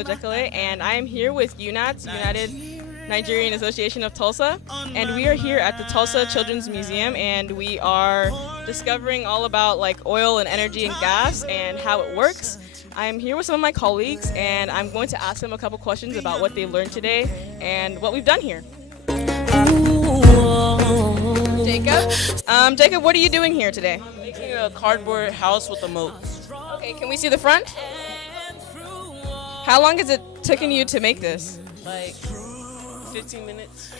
Daniela Ojekale, and I am here with UNAT, United Nigerian Association of Tulsa, and we are here at the Tulsa Children's Museum, and we are discovering all about like oil and energy and gas and how it works. I'm here with some of my colleagues, and I'm going to ask them a couple questions about what they learned today and what we've done here. Jacob? Jacob, what are you doing here today? Making a cardboard house with a moat. Okay, can we see the front? How long has it taken you to make this? Like 15 minutes.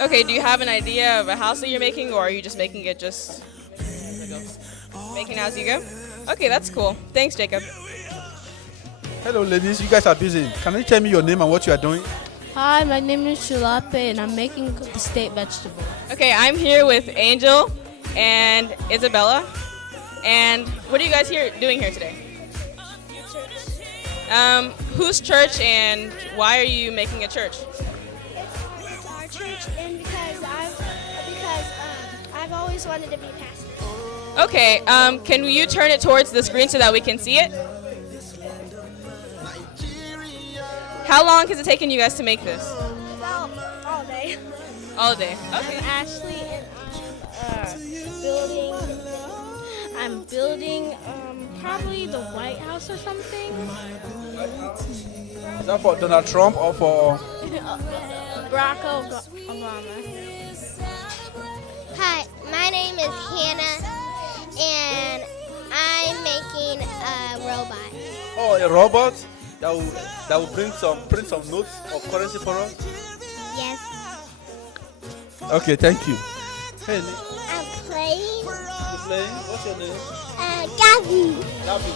Okay, do you have an idea of a house that you're making, or are you just making it just making as you go? Okay, that's cool. Thanks, Jacob. Hello, ladies. You guys are busy. Can you tell me your name and what you are doing? Hi, my name is Shulape and I'm making the state vegetable. Okay, I'm here with Angel and Isabella. And what are you guys doing here today? Whose church and why are you making a church? It's our church, and because I've always wanted to be pastor. Okay, can you turn it towards the screen so that we can see it? How long has it taken you guys to make this? About all day. All day. Okay. Ashley and I'm building probably the White House or something. Is that for Donald Trump or for... Barack Obama. Hi, my name is Hannah, and I'm making a robot. Oh, a robot that will print some notes of currency for us? Yes. Okay, thank you. Hey, I'm playing. you playing? What's your name? Gabby. Gabby.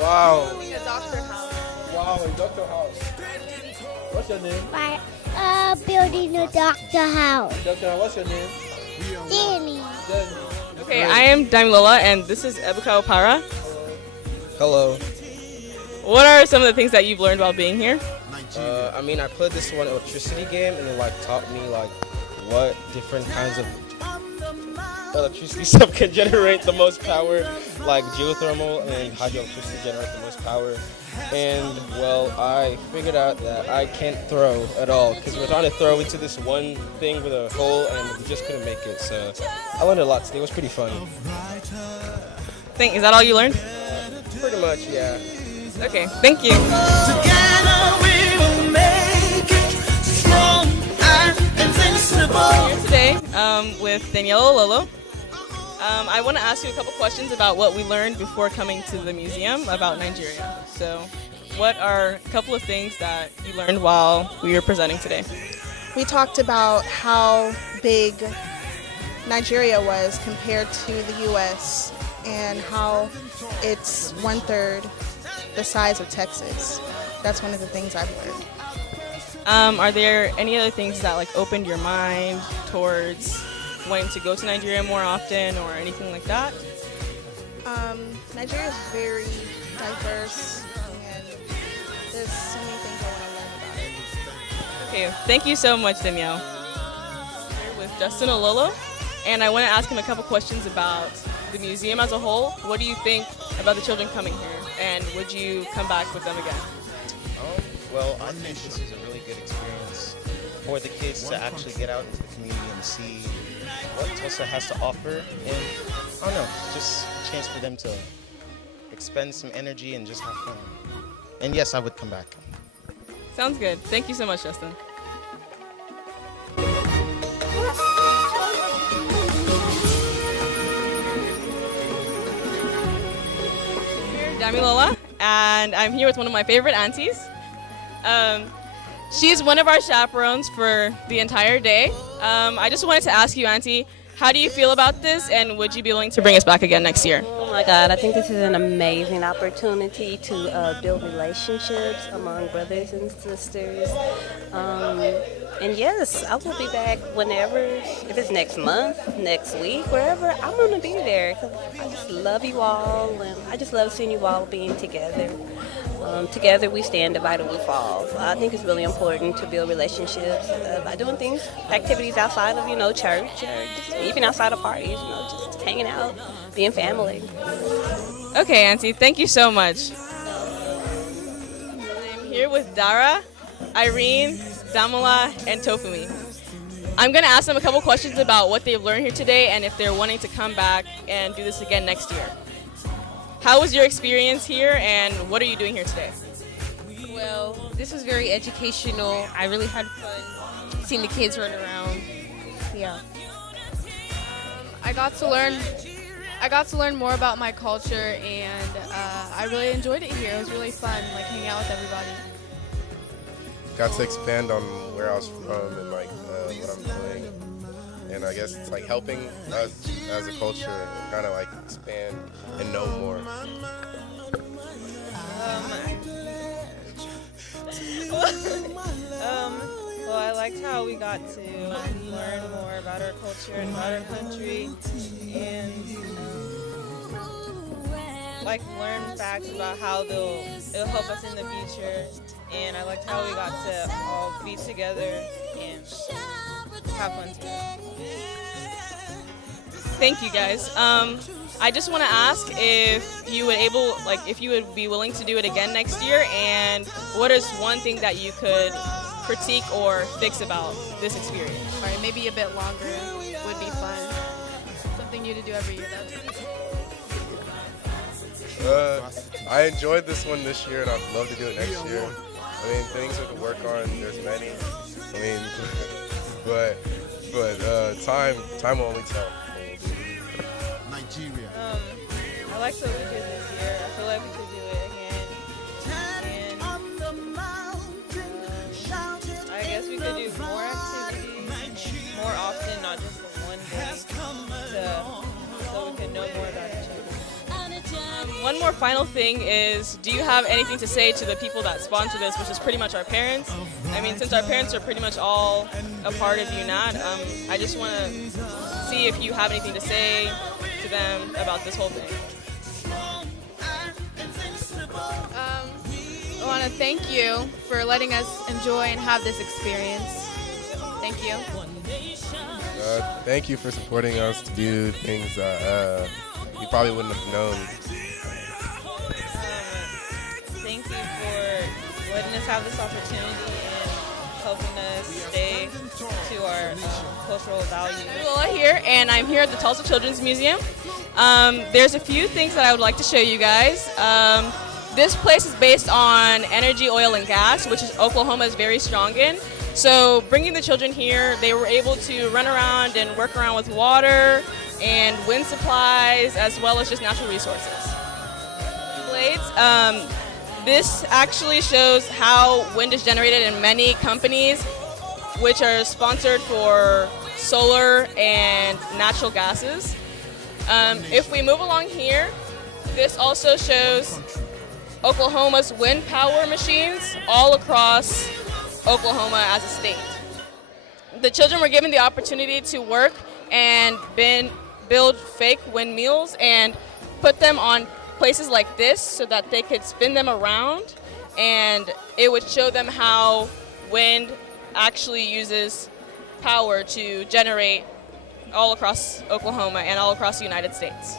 Wow. Building a doctor house. Wow, a doctor house. What's your name? Building a doctor house. Doctor, what's your name? Danny. Danny. Okay, I am Damilola, and this is Ebuka Opara. Hello. What are some of the things that you've learned while being here? I played this one electricity game, and it taught me what different kinds of electricity stuff can generate the most power, like geothermal and hydroelectricity generate the most power. And I figured out that I can't throw at all because we're trying to throw into this one thing with a hole, and we just couldn't make it. So I learned a lot today. It was pretty fun. Is that all you learned? Pretty much, yeah. Okay, thank you. Here today with Daniela Lolo. I want to ask you a couple questions about what we learned before coming to the museum about Nigeria. So, what are a couple of things that you learned while we were presenting today? We talked about how big Nigeria was compared to the U.S. and how it's 1/3 the size of Texas. That's one of the things I've learned. Are there any other things that opened your mind towards wanting to go to Nigeria more often or anything like that? Nigeria is very diverse, and there's so many things I want to learn about it. Okay, thank you so much, Danielle. Here with Justin Ololo, and I want to ask him a couple questions about the museum as a whole. What do you think about the children coming here, and would you come back with them again? I think this is a really good experience for the kids to actually get out into the community and see what Tulsa has to offer, and I don't know, just a chance for them to expend some energy and just have fun. And yes, I would come back. Sounds good. Thank you so much, Justin. Here, Damilola, and I'm here with one of my favorite aunties. She's one of our chaperones for the entire day. I just wanted to ask you, Auntie, how do you feel about this, and would you be willing to bring us back again next year? Oh my God, I think this is an amazing opportunity to build relationships among brothers and sisters. And yes, I will be back whenever, if it's next month, next week, wherever, I'm going to be there. 'Cause I just love you all, and I just love seeing you all being together. Together we stand, divided we fall. I think it's really important to build relationships by doing things, activities outside of, church, or just even outside of parties, just hanging out, being family. Okay, Auntie, thank you so much. I'm here with Dara, Irene, Damala, and Tofumi. I'm going to ask them a couple questions about what they've learned here today and if they're wanting to come back and do this again next year. How was your experience here and what are you doing here today? Well, this was very educational. I really had fun seeing the kids run around. Yeah. I got to learn more about my culture, and I really enjoyed it here. It was really fun, like hanging out with everybody. Got to expand on where I was from and like what I'm doing, and I guess it's like helping us as a culture kind of like expand and know more. Well, I liked how we got to learn more about our culture and about our country, and like learn facts about how it'll help us in the future. And I liked how we got to all be together and have fun together. Thank you, guys. I just want to ask if you would be willing to do it again next year, and what is one thing that you could critique or fix about this experience? All right, maybe a bit longer would be fun. Something new to do every year. I enjoyed this one this year, and I'd love to do it next year. I mean, things we could work on. There's many. I mean, but time will only tell. I liked what we did this year. I feel like we could do it again. And I guess we could do more activities more often, not just in one day, so we can know more about each other. One more final thing is, do you have anything to say to the people that sponsor this, which is pretty much our parents? I mean, since our parents are pretty much all a part of UNAT, I just want to see if you have anything to say to them about this whole thing. I want to thank you for letting us enjoy and have this experience. Thank you. Thank you for supporting us to do things that we probably wouldn't have known. Thank you for letting us have this opportunity and helping us stay to our cultural values. I'm Lola here, and I'm here at the Tulsa Children's Museum. There's a few things that I would like to show you guys. This place is based on energy, oil, and gas, which is Oklahoma is very strong in. So bringing the children here, they were able to run around and work around with water and wind supplies, as well as just natural resources. Blades. This actually shows how wind is generated in many companies, which are sponsored for solar and natural gases. If we move along here, this also shows Oklahoma's wind power machines all across Oklahoma as a state. The children were given the opportunity to work and build fake windmills and put them on places like this so that they could spin them around, and it would show them how wind actually uses power to generate all across Oklahoma and all across the United States.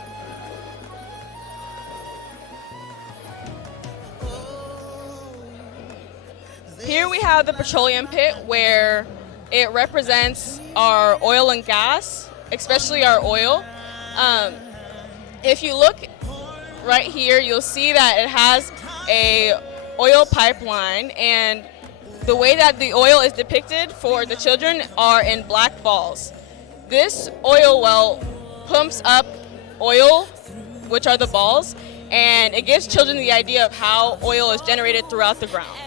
Here we have the petroleum pit, where it represents our oil and gas, especially our oil. If you look right here, you'll see that it has a oil pipeline, and the way that the oil is depicted for the children are in black balls. This oil well pumps up oil, which are the balls, and it gives children the idea of how oil is generated throughout the ground.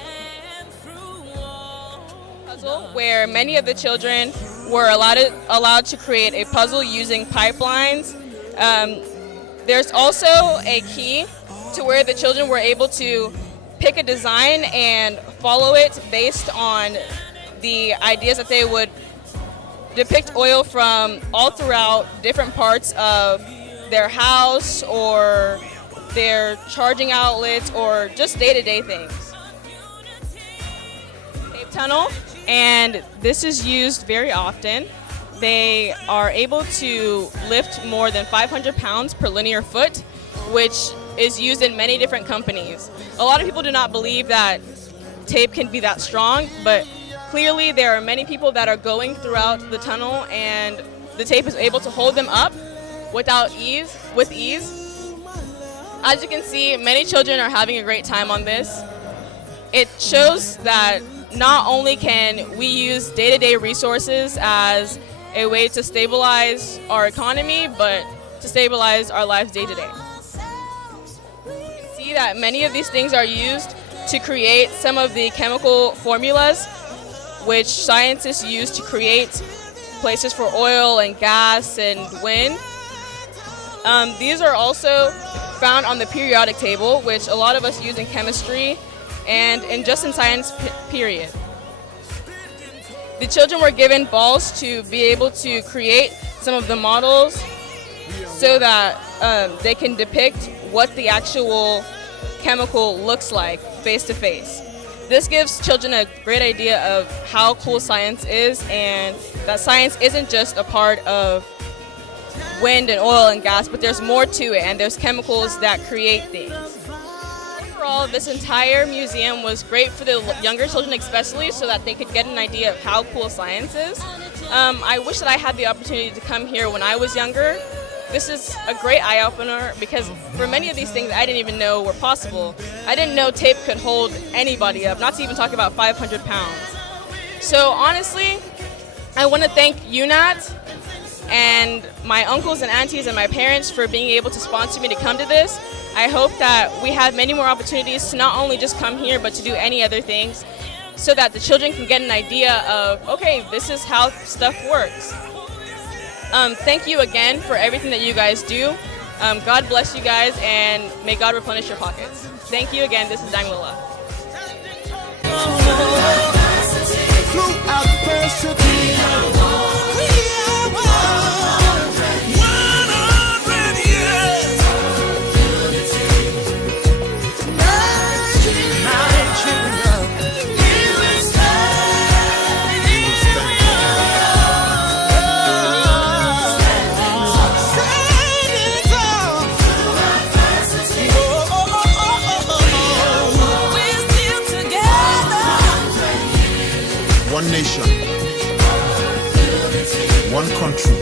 Where many of the children were allowed to create a puzzle using pipelines. There's also a key to where the children were able to pick a design and follow it based on the ideas that they would depict oil from all throughout different parts of their house or their charging outlets or just day-to-day things. Tape tunnel. And this is used very often. They are able to lift more than 500 pounds per linear foot, which is used in many different companies. A lot of people do not believe that tape can be that strong, but clearly there are many people that are going throughout the tunnel and the tape is able to hold them up with ease. As you can see, many children are having a great time on this. It shows that not only can we use day-to-day resources as a way to stabilize our economy, but to stabilize our lives day to day. You can see that many of these things are used to create some of the chemical formulas which scientists use to create places for oil and gas and wind. These are also found on the periodic table, which a lot of us use in chemistry and in just in science period. The children were given balls to be able to create some of the models so that they can depict what the actual chemical looks like face to face. This gives children a great idea of how cool science is, and that science isn't just a part of wind and oil and gas, but there's more to it, and there's chemicals that create things. Overall, this entire museum was great for the younger children especially, so that they could get an idea of how cool science is. I wish that I had the opportunity to come here when I was younger. This is a great eye-opener because for many of these things I didn't even know were possible. I didn't know tape could hold anybody up, not to even talk about 500 pounds. So honestly, I want to thank UNAT and my uncles and aunties and my parents for being able to sponsor me to come to this. I hope that we have many more opportunities to not only just come here, but to do any other things so that the children can get an idea of, okay, this is how stuff works. Thank you again for everything that you guys do. God bless you guys, and may God replenish your pockets. Thank you again. This is Damila. One nation, one country,